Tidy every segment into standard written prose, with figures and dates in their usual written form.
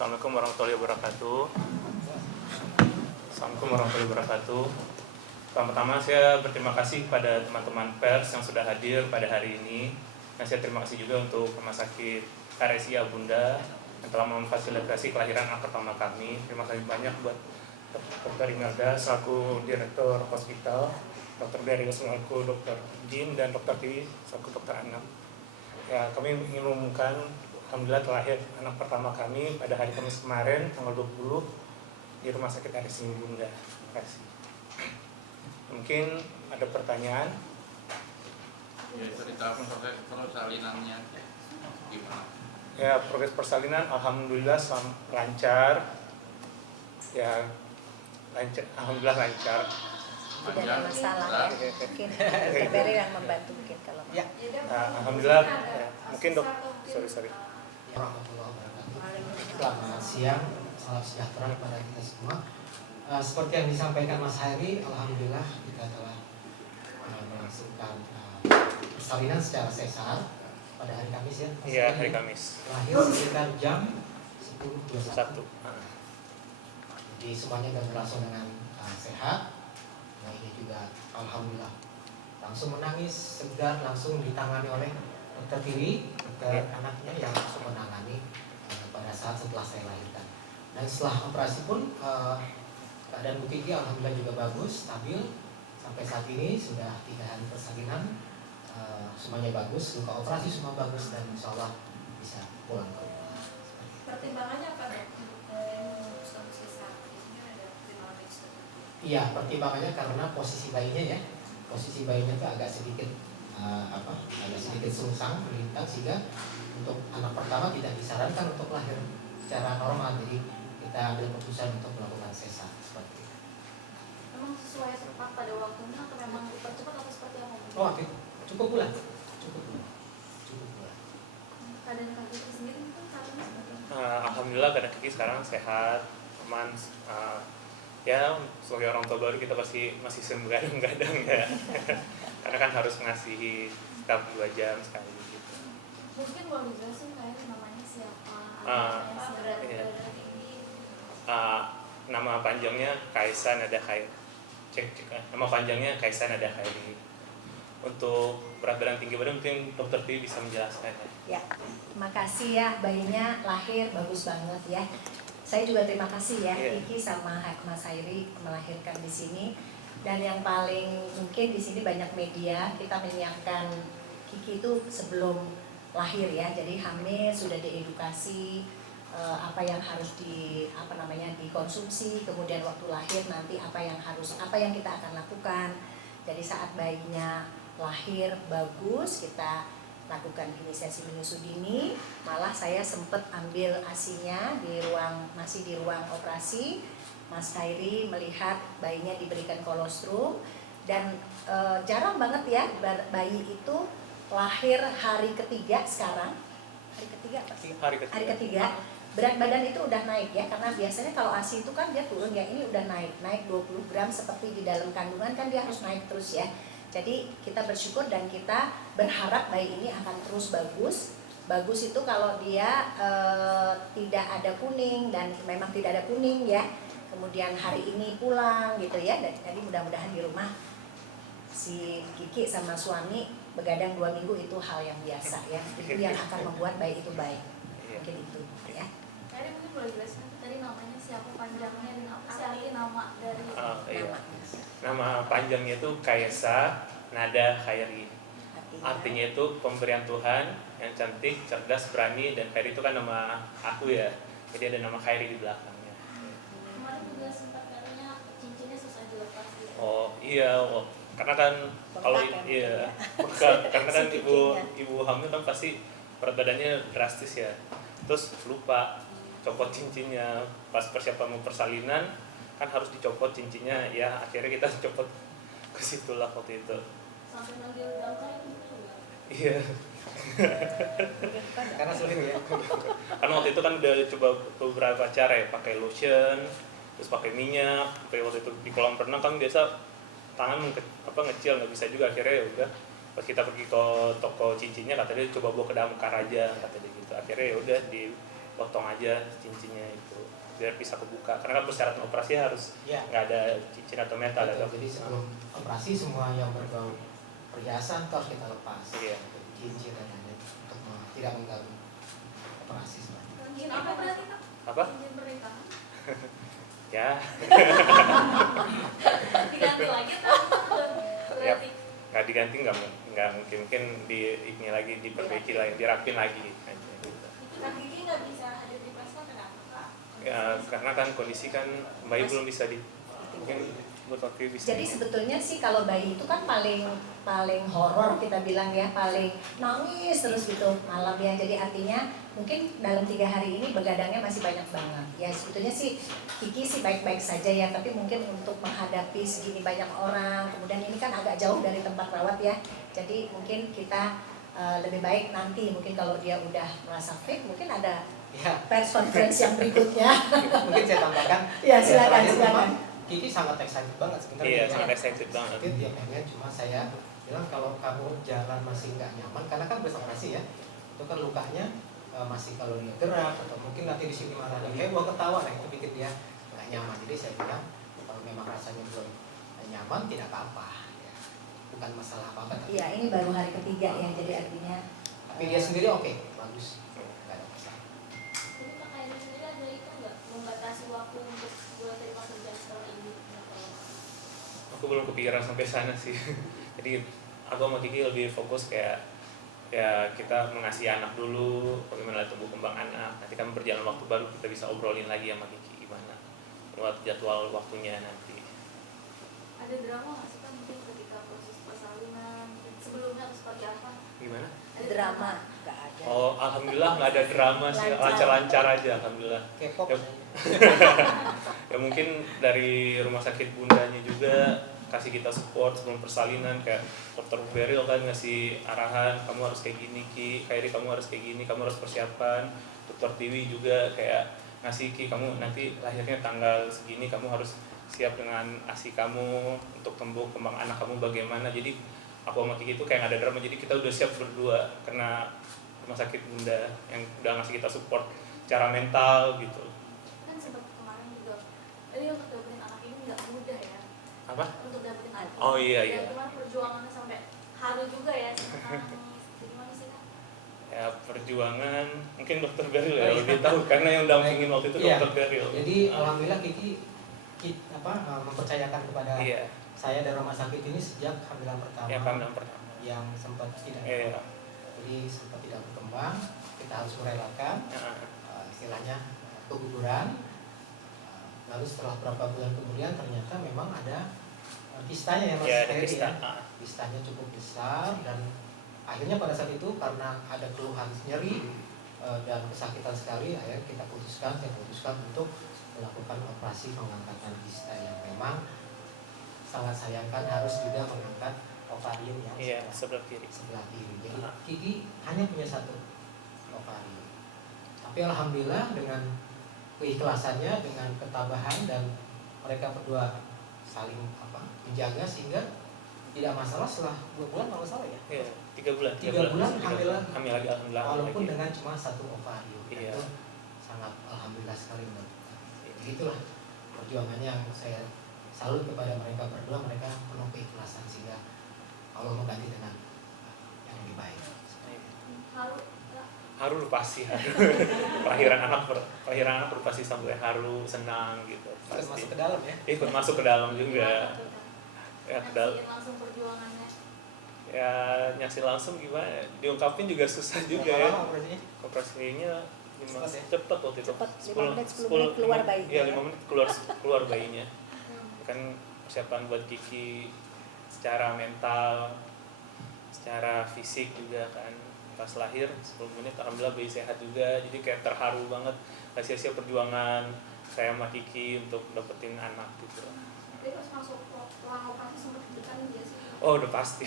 Assalamualaikum warahmatullahi wabarakatuh. Assalamualaikum warahmatullahi wabarakatuh. Pertama-tama saya berterima kasih kepada teman-teman pers yang sudah hadir pada hari ini. Dan saya terima kasih juga untuk Rumah Sakit RSI Bunda yang telah memfasilitasi kelahiran anak pertama kami. Terima kasih banyak buat Dr. Imelda selaku Direktur Hospital, Dr. Dario selaku Dr. Jin, dan Dr. Tiwi selaku Dr. Anam. Ya, kami ingin mengumumkan alhamdulillah terlahir anak pertama kami pada hari Kamis kemarin tanggal 20 di Rumah Sakit RSI Bunda. Terima kasih. Mungkin ada pertanyaan? Ya, ceritakan proses persalinannya gimana? Ya, progres persalinan alhamdulillah lancar. Ya, lancar, alhamdulillah lancar. Tidak ada masalah ya. Mungkin Dr. Beri yang membantu mungkin kalau ya. Alhamdulillah ya. Mungkin dok, sorry. Warahmatullahi wabarakatuh. Selamat siang, salam sejahtera kepada kita semua. Seperti yang disampaikan Mas Hairi, alhamdulillah kita telah melangsungkan persalinan secara sesar pada hari Kamis ya. Iya, hari Kamis. Lahir sekitar jam 10.21. Jadi semuanya sudah berlangsung dengan sehat. Nah ini juga alhamdulillah langsung menangis segar, langsung ditangani oleh Dr. Tiwi, dokter anaknya yang langsung menangani pada saat setelah saya lahirkan. Dan setelah operasi pun keadaan Bu Kiki alhamdulillah juga bagus, stabil. Sampai saat ini sudah 3 hari persalinan, semuanya bagus, luka operasi semua bagus, dan insya Allah bisa pulang ke rumah. Pertimbangannya apa dok? Memutuskan sisa ini ada pertimbangan seperti itu? Iya, pertimbangannya karena posisi bayinya ya, posisi bayinya itu agak sedikit agak sedikit sungsang melintang, sehingga untuk anak pertama tidak disarankan untuk lahir secara normal, jadi kita ambil keputusan untuk melakukan sesar seperti itu. Memang sesuai tepat pada waktunya atau memang dipercepat atau seperti apa? Oh, cukup bulan. Keadaan kaki sendiri itu saat ini seperti apa? Alhamdulillah keadaan Kiki sekarang sehat, aman. Ya, sebagai orang tua baru kita pasti masih sering begadang-gadang ya. Karena kan harus ngasihi setiap 2 jam sekali gitu. Mungkin boleh dijelasin kayak namanya siapa? Iya. Nama panjangnya Kaisa Nada Khairi. Nama panjangnya Kaisa Nada Khairi. Untuk berat badan tinggi badan mungkin Dokter Tiwi bisa menjelaskan ya. ya. Terima kasih ya, bayinya lahir bagus banget ya. Saya juga terima kasih ya, Kiki sama Mas Hairi melahirkan di sini. Dan yang paling mungkin di sini banyak media, kita menyiapkan Kiki itu sebelum lahir ya. Jadi hamil sudah diedukasi apa yang harus dikonsumsi, kemudian waktu lahir nanti apa yang kita akan lakukan. Jadi saat bayinya lahir bagus, kita lakukan inisiasi menyusu dini. Malah saya sempat ambil ASI-nya masih di ruang operasi. Mas Hairi melihat bayinya diberikan kolostrum, dan jarang banget ya bayi itu lahir hari ketiga sekarang. Hari ketiga berat badan itu udah naik ya, karena biasanya kalau ASI itu kan dia turun ya, ini udah naik 20 gram seperti di dalam kandungan kan dia harus naik terus ya. Jadi kita bersyukur dan kita berharap bayi ini akan terus bagus. Bagus itu kalau dia tidak ada kuning, dan memang tidak ada kuning ya. Kemudian hari ini pulang gitu ya. Jadi mudah-mudahan di rumah si Kiki sama suami begadang 2 minggu itu hal yang biasa ya. Itu yang akan membuat bayi itu baik. Mungkin itu ya. Tadi mungkin boleh jelaskan tadi namanya siapa, panjangnya, dan apa sih arti nama dari Iya. Nama panjangnya itu Kaisa Nada Khairi. Artinya itu pemberian Tuhan yang cantik, cerdas, berani, dan Khairi itu kan nama aku ya. Jadi ada nama Khairi di belakangnya. Kemarin juga sempat katanya cincinnya susah dilepas gitu. Oh iya, karena kan kalau karena kan ibu hamil kan pasti berat badannya drastis ya. Terus lupa copot cincinnya pas persiapan mau persalinan, kan harus dicopot cincinnya ya, akhirnya kita copot ke situlah waktu itu. Sampai manggil damkar itu juga. Iya. Karena sulit ya. Karena waktu itu kan udah coba beberapa cara ya, pakai lotion, terus pakai minyak. Tapi waktu itu di kolam renang kan biasa tangan ngecil, nggak bisa juga, akhirnya ya udah. Pas kita pergi ke toko cincinnya katanya coba bawa ke damkar aja katanya gitu. Akhirnya ya udah potong aja cincinnya itu biar bisa kebuka, karena kan persyaratan operasi harus Ya. nggak ada cincin atau metal ya, Dok? Jadi sebelum operasi semua yang berbau perhiasan itu harus kita lepas. Iya. Cincin dan lain-lain untuk tidak mengganggu operasi sebenarnya. Cincin apa berarti Pak? Apa? Cincin pernikahan. Ya, Diganti lagi atau Ya. berarti? nggak diganti, nggak mungkin di ini lagi diperbaiki lagi, dirapin lagi aja gitu. Kak Kiki nggak bisa hadir di pesta kenapa Kak? Ya, karena kan kondisi kan bayi belum bisa mungkin buat waktu bisa. Jadi sebetulnya sih kalau bayi itu kan paling horor kita bilang ya, paling nangis terus gitu malam ya. Jadi artinya mungkin dalam 3 hari ini begadangnya masih banyak banget. Ya sebetulnya sih Kiki sih baik-baik saja ya, tapi mungkin untuk menghadapi segini banyak orang, kemudian ini kan agak jauh dari tempat rawat ya. Jadi mungkin kita lebih baik nanti mungkin kalau dia udah merasa fit, mungkin ada Ya, press conference yang berikutnya. mungkin saya tambahkan. Ya silakan terakhir silakan. memang Kiki sangat excited banget sebenarnya. Iya, ya. sangat excited banget. Itu dia pengen, cuma saya bilang kalau kamu jalan masih nggak nyaman, karena kan habis operasi ya, itu kan lukanya masih kalau dia gerak atau mungkin nanti di sini malah dia heboh ketawa, nah itu bikin dia nggak nyaman. Jadi saya bilang kalau memang rasanya belum nyaman tidak apa-apa, ya. Bukan masalah apa-apa. Tapi, Iya, ini baru hari ketiga ya, jadi artinya tapi dia sendiri oke, bagus, nggak ada masalah. Jadi Kak Kaini sendiri ada itu nggak membatasi waktu untuk buat terima kerja setelah ini? Aku belum kepikiran sampai sana sih. Jadi aku sama Kiki lebih fokus kayak ya kita mengasihi anak dulu, bagaimana tumbuh kembang anak. Nanti kan berjalan waktu baru kita bisa obrolin lagi sama Kiki gimana buat jadwal waktunya nanti. Ada drama nggak sih Kak mungkin ketika proses persalinan sebelumnya atau seperti apa? Gimana? Ada drama nggak ada. Oh, alhamdulillah nggak ada drama sih, Lancar. lancar-lancar aja, alhamdulillah. K-pop. Ya. Ya mungkin dari rumah sakit bundanya juga kasih kita support sebelum persalinan, kayak Dr. Beril kan ngasih arahan, kamu harus kayak gini Ki, Kairi kamu harus kayak gini, kamu harus persiapan. Dr. Tiwi juga kayak ngasih Ki, kamu nanti lahirnya tanggal segini, kamu harus siap dengan ASI kamu untuk tumbuh kembang anak kamu bagaimana. Jadi aku sama Kiki itu kayak nggak ada drama, jadi kita udah siap berdua karena rumah sakit bunda yang udah ngasih kita support secara mental gitu. Kan sempat kemarin juga, untuk dapetin anak ini nggak mudah ya. Apa? Untuk dapetin anak. Oh iya, iya. Dan kemarin perjuangannya sampai haru juga ya, sampai nangis. Gimana sih Kak? Ya perjuangan mungkin Dokter Beril ya Oh, iya. lebih tahu karena yang dampingin waktu itu Iya. Dokter Beril. Jadi alhamdulillah Kiki mempercayakan kepada Iya, saya dan rumah sakit ini sejak kehamilan pertama yang kehamilan pertama. yang sempat tidak Iya. jadi sempat tidak berkembang, kita harus merelakan Nah, istilahnya keguguran. Lalu setelah beberapa bulan kemudian ternyata memang ada kistanya ya Mas ya ada Heri kista. ya. Kistanya cukup besar dan akhirnya pada saat itu karena ada keluhan nyeri dan kesakitan sekali, akhirnya saya putuskan untuk melakukan operasi pengangkatan kista yang memang sangat sayangkan harus juga mengangkat ovarium yang Iya, sebelah kiri. sebelah kiri. Jadi Kiki hanya punya satu ovarium. Tapi alhamdulillah dengan keikhlasannya, dengan ketabahan dan mereka berdua saling menjaga sehingga tidak masalah setelah 2 bulan kalau salah ya. Iya, 3 bulan. 3 bulan hamil lagi. Hamil lagi alhamdulillah. Walaupun lagi. dengan cuma satu ovarium. Iya. Itu sangat alhamdulillah sekali menurut kita. Iya. Itulah perjuangannya yang saya salut kepada mereka berdua, mereka penuh keikhlasan sehingga Allah mengganti dengan yang lebih baik. Haru Kak? Haru pasti haru. Kelahiran anak pasti sampai haru, senang gitu. Terus Pasti. masuk ke dalam ya. Ikut masuk ke dalam juga. Gimana tuh, Kak? Ya ke dalam. Nyaksiin langsung perjuangannya. Ya nyaksiin langsung gimana? Diungkapin juga susah juga Berapa ya. lama operasinya? Operasinya Cepat ya? cepet waktu itu. Cepat, 5 menit, 10 menit keluar bayinya. Iya, 5 menit keluar bayinya. Hmm. Kan persiapan buat Kiki secara mental, secara fisik juga kan. Pas lahir 10 menit alhamdulillah bayi sehat juga. Jadi kayak terharu banget, gak sia-sia perjuangan saya sama Kiki untuk dapetin anak gitu. Jadi pas masuk ruang operasi sempat deg-degan dia sih. Oh udah pasti.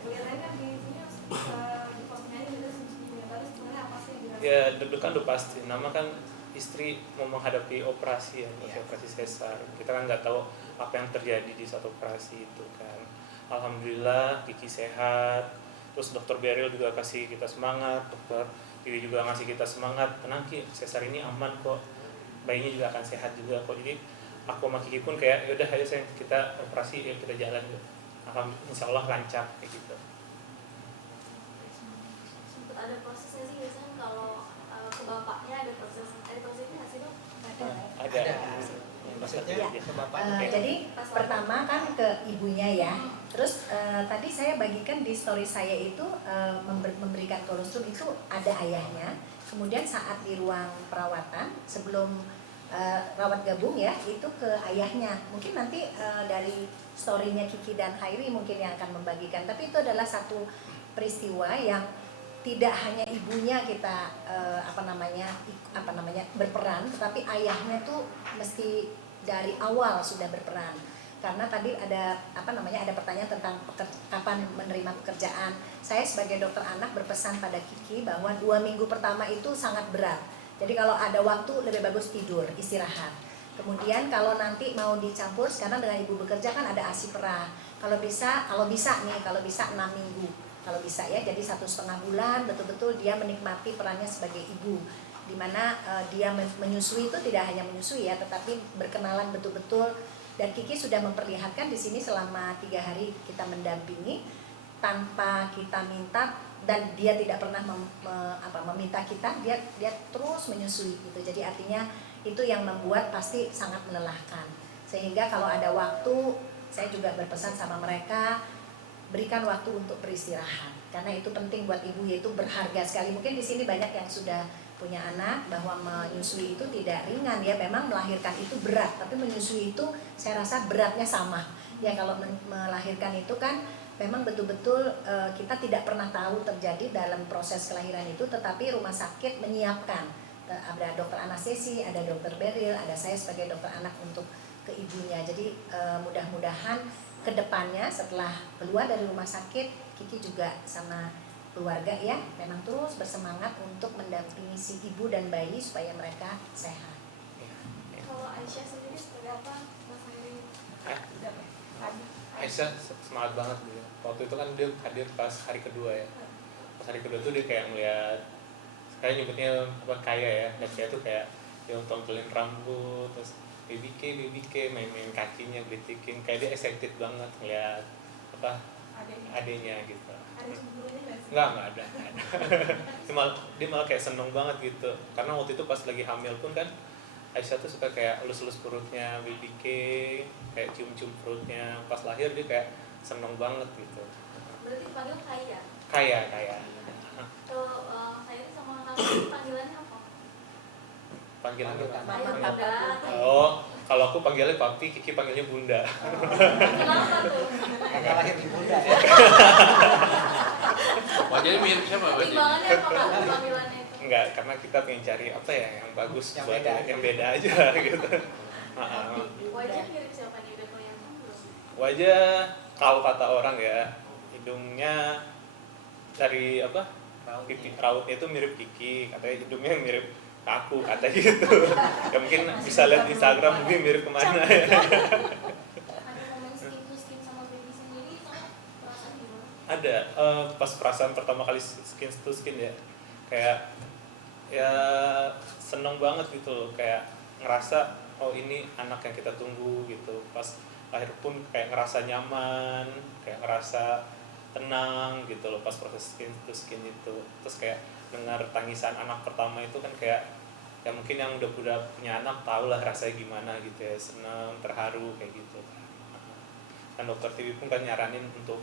Kelihatannya kan di sini di postingannya juga sembunyi tadi sebenarnya apa sih yang dirasain? Ya deg-degan udah pasti. Nama kan istri mau menghadapi operasi ya, Iya. operasi sesar. Kita kan nggak tahu apa yang terjadi di suatu operasi itu kan. Alhamdulillah Kiki sehat. Terus Dokter Beril juga kasih kita semangat. Dokter Bibi juga ngasih kita semangat, tenang Ki, sesar ini aman kok, bayinya juga akan sehat juga kok. Jadi aku sama Kiki pun kayak yaudah ayo sayang kita operasi, ya kita jalan yuk. Insya Allah lancar kayak gitu. Sempet ada prosesnya sih biasanya kalau ke bapaknya ada prosesnya nggak sih dok? Ada. Maksudnya Ya. ke bapak. Jadi pertama kan ke ibunya ya. Terus tadi saya bagikan di story saya itu memberikan kolostrum itu ada ayahnya. Kemudian saat di ruang perawatan sebelum rawat gabung ya itu ke ayahnya. Mungkin nanti dari storynya Kiki dan Khairi mungkin yang akan membagikan. Tapi itu adalah satu peristiwa yang tidak hanya ibunya kita berperan, tetapi ayahnya tuh mesti dari awal sudah berperan. Karena tadi ada ada pertanyaan tentang kapan menerima pekerjaan. Saya sebagai dokter anak berpesan pada Kiki bahwa 2 minggu pertama itu sangat berat. Jadi kalau ada waktu lebih bagus tidur, istirahat. Kemudian kalau nanti mau dicampur, sekarang dengan ibu bekerja kan ada ASI perah. Kalau bisa 6 minggu. Kalau bisa ya, jadi 1,5 bulan betul-betul dia menikmati perannya sebagai ibu. Dimana dia menyusui itu tidak hanya menyusui ya, tetapi berkenalan betul-betul. Dan Kiki sudah memperlihatkan di sini selama 3 hari kita mendampingi tanpa kita minta, dan dia tidak pernah meminta kita, dia terus menyusui gitu. Jadi artinya itu yang membuat pasti sangat melelahkan. Sehingga kalau ada waktu, saya juga berpesan sama mereka, berikan waktu untuk beristirahat. Karena itu penting buat ibu, yaitu berharga sekali. Mungkin di sini banyak yang sudah punya anak, bahwa menyusui itu tidak ringan ya, memang melahirkan itu berat, tapi menyusui itu saya rasa beratnya sama. Ya kalau melahirkan itu kan memang betul-betul kita tidak pernah tahu terjadi dalam proses kelahiran itu, tetapi rumah sakit menyiapkan. Ada dokter anestesi, ada dokter beril, ada saya sebagai dokter anak untuk ke ibunya. Jadi mudah-mudahan kedepannya setelah keluar dari rumah sakit, Kiki juga sama keluarga ya memang terus bersemangat untuk mendampingi si ibu dan bayi supaya mereka sehat. Kalau Aisyah sendiri seperti apa Mas Heri? Aisyah semangat banget dia. Waktu itu kan dia hadir pas hari kedua ya. Pas hari kedua tuh dia kayak ngeliat, saya nyebutnya kaya ya, dan saya tuh kayak dia tontonin rambut, terus baby K, main-main kakinya, gelitikin, kayak dia excited banget ngeliat adenya gitu. Ada cemburunya nggak sih? Nggak ada. dia malah kayak seneng banget gitu. Karena waktu itu pas lagi hamil pun kan Aisyah tuh suka kayak elus-elus perutnya baby K, kayak cium-cium perutnya. Pas lahir dia kayak seneng banget gitu. Berarti dipanggil Kaya? Kaya. Kalau Kaya sama kamu panggilannya apa? Panggilannya apa? Ayah Bunda. Oh, kalau aku panggilnya papi, Kiki panggilnya bunda. Kenapa tuh? Karena lahir di bunda ya. Wajahnya mirip siapa? Timbangannya apa Kak panggilannya itu? Enggak, karena kita pengen cari apa ya yang bagus Yang buat beda. yang beda aja gitu. Wajah mirip siapa nih? Udah kelihatan belum? Wajah kalau kata orang ya, hidungnya dari pipi rautnya itu mirip Kiki, katanya hidungnya mirip aku, kata gitu. Ya mungkin bisa lihat di Instagram mungkin mirip kemana ya. Ada momen skin to skin sama baby sendiri, kamu perasaan gimana? Ada pas perasaan pertama kali skin to skin ya, kayak ya seneng banget gitu loh, kayak ngerasa oh ini anak yang kita tunggu gitu. Pas lahir pun kayak ngerasa nyaman, kayak ngerasa tenang gitu loh pas proses skin to skin itu. Terus kayak dengar tangisan anak pertama itu kan kayak ya mungkin yang udah punya anak tau lah rasanya gimana gitu ya, seneng, terharu kayak gitu. Dan dokter TV pun kan nyaranin untuk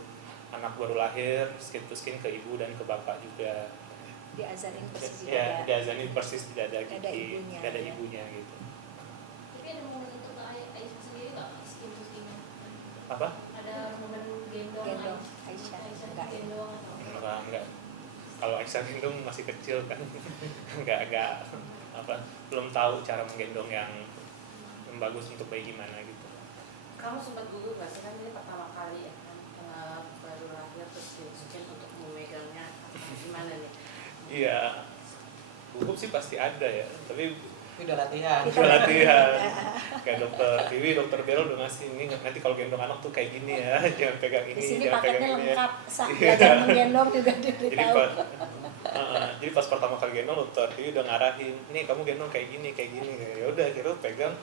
anak baru lahir skin to skin ke ibu dan ke bapak juga. Diazarin persis di Ya, dada. diazanin persis di dada Dada Kiki, ibunya, dada ya. ibunya gitu. Tapi ada momen untuk Aisyah sendiri nggak skin to skin? Apa? Ada momen gendong Aisyah. Aisyah Enggak. gendong atau Enggak. Kalau Aisyah gendong masih kecil kan. enggak belum tahu cara menggendong yang bagus untuk bayi gimana gitu. Kamu sempat gugup nggak sih, kan ini pertama kali ya kan, baru lahir terus dimasukin untuk memegangnya, gimana nih? Iya, gugup sih pasti ada ya, tapi Udah latihan. latihan. Kayak dokter Bel udah ngasih ini, nanti kalau gendong anak tuh kayak gini ya, jangan pegang Di ini, sini jangan pegang paketnya ini ya. lengkap, belajar menggendong juga Jadi diberitahu. Jadi pas pertama kali gendong dokter dia udah ngarahin, nih kamu gendong kayak gini ya udah akhirnya pegang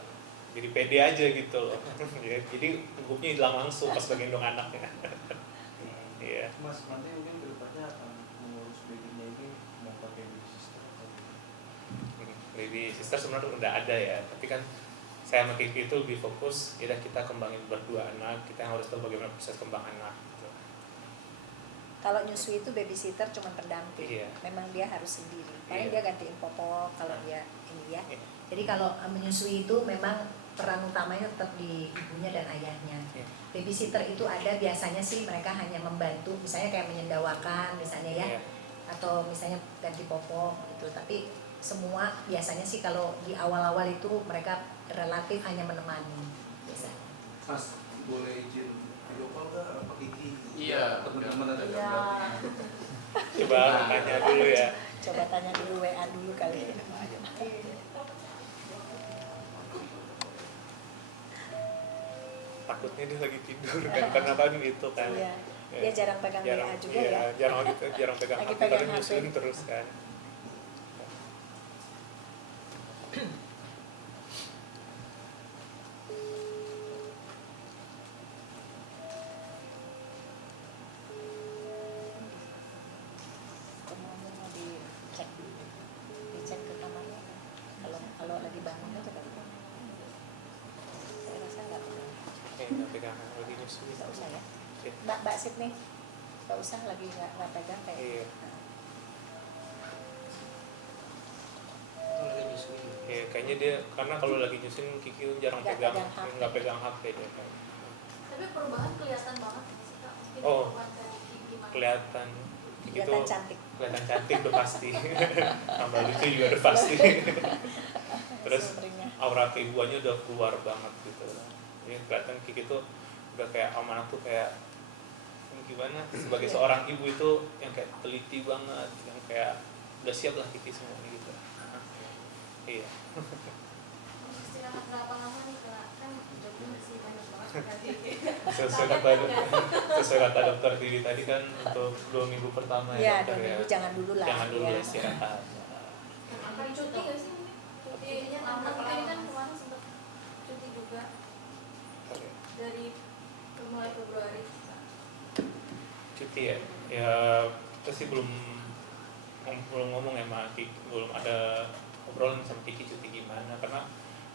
jadi pede aja gitu loh. Jadi gugupnya hilang langsung pas gendong anaknya. Iya. Mas, nanti mungkin kedepannya akan mengurus babynya ini mau pakai baby sister atau Baby sister sebenarnya udah ada ya, tapi kan saya sama Kiki itu lebih fokus, ya kita kembangin berdua anak, kita harus tahu bagaimana proses kembang anak gitu. Kalau nyusui itu babysitter cuma pendamping. Iya. Memang dia harus sendiri. Paling Iya. dia gantiin popok kalau dia ini ya. Iya. Jadi kalau menyusui itu memang peran utamanya tetap di ibunya dan ayahnya. Iya. Babysitter itu ada biasanya sih mereka hanya membantu, misalnya kayak menyendawakan misalnya ya, Iya. atau misalnya ganti popok gitu. Tapi semua biasanya sih kalau di awal-awal itu mereka relatif hanya menemani biasanya. Mas, boleh izin video call nggak Pak Kiki? Iya, teman-teman ada Iya. gambarnya. Coba tanya dulu ya. Coba tanya dulu WA dulu kali ya. Takutnya dia lagi tidur kan, karena kan itu kan. Iya. Dia jarang pegang WA juga iya, ya. jarang pegang Lagi HP, pegang tapi HP. nyusuin terus kan. Semuanya mau dicek ke kamarnya. Kalau lagi bangun aja kali. Saya rasa nggak perlu. Nggak pegang lagi nyusuin. Nggak usah ya. Oke. Mbak Sydney, nggak usah lagi nggak pegang kayak. Iya. Nah. Kalau lagi nyusui. Iya, kayaknya dia karena kalau lagi nyusuin Kiki jarang Nggak pegang, pegang HP. nggak pegang HP dia kan. Tapi perubahan kelihatan banget nggak sih Kak? Mungkin Oh. perubahan dari gimana? Kelihatan Kiki Kelihatan tuh cantik. kelihatan cantik udah pasti. Tambah lucu juga udah pasti. Terus Sebenarnya. aura keibuannya udah keluar banget gitu. Jadi kelihatan Kiki tuh udah kayak amanah tuh kayak gimana sebagai seorang ibu itu yang kayak teliti banget, yang kayak udah siap lah Kiki semuanya gitu. Iya. Istirahat berapa lama nih Kak? Kan jobnya masih banyak banget berarti. Sesuai kata dokter Tiwi tadi kan untuk 2 minggu pertama Iya, dokter 2 minggu jangan dulu lah. Jangan dulu ya. istirahat. Akan cuti nggak sih ini? Cutinya tambah ini kan kemarin sempat cuti juga dari mulai Februari. Cuti ya, ya kita sih belum ngomong ya sama Kiki, belum ada obrolan sama Kiki cuti gimana, karena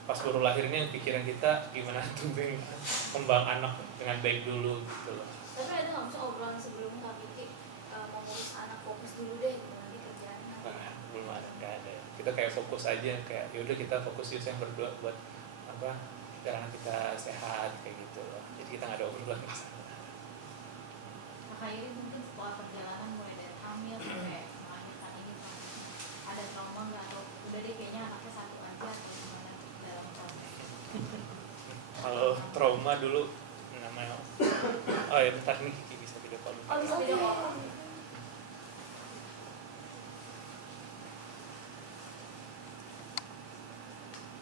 pas baru lahirnya pikiran kita gimana tuh kembang anak dengan baik dulu gitu loh. Tapi ada nggak maksudnya obrolan sebelumnya Kak Kiki mau ngurus anak fokus dulu deh gitu, nanti kerjaan. Nah, belum ada, nggak ada. Kita kayak fokus aja, kayak yaudah kita fokus yuk yang berdua buat apa biar anak kita sehat kayak gitu loh. Jadi kita nggak ada obrolan ke sana. Kakak ini mungkin setelah perjalanan mulai dari hamil sampai melahirkan ini ada trauma nggak, atau udah deh kayaknya anaknya satu aja, atau gimana dalam proses? Kalau trauma dulu namanya, oh ya bentar nih Kiki bisa video call. Oh bisa video call.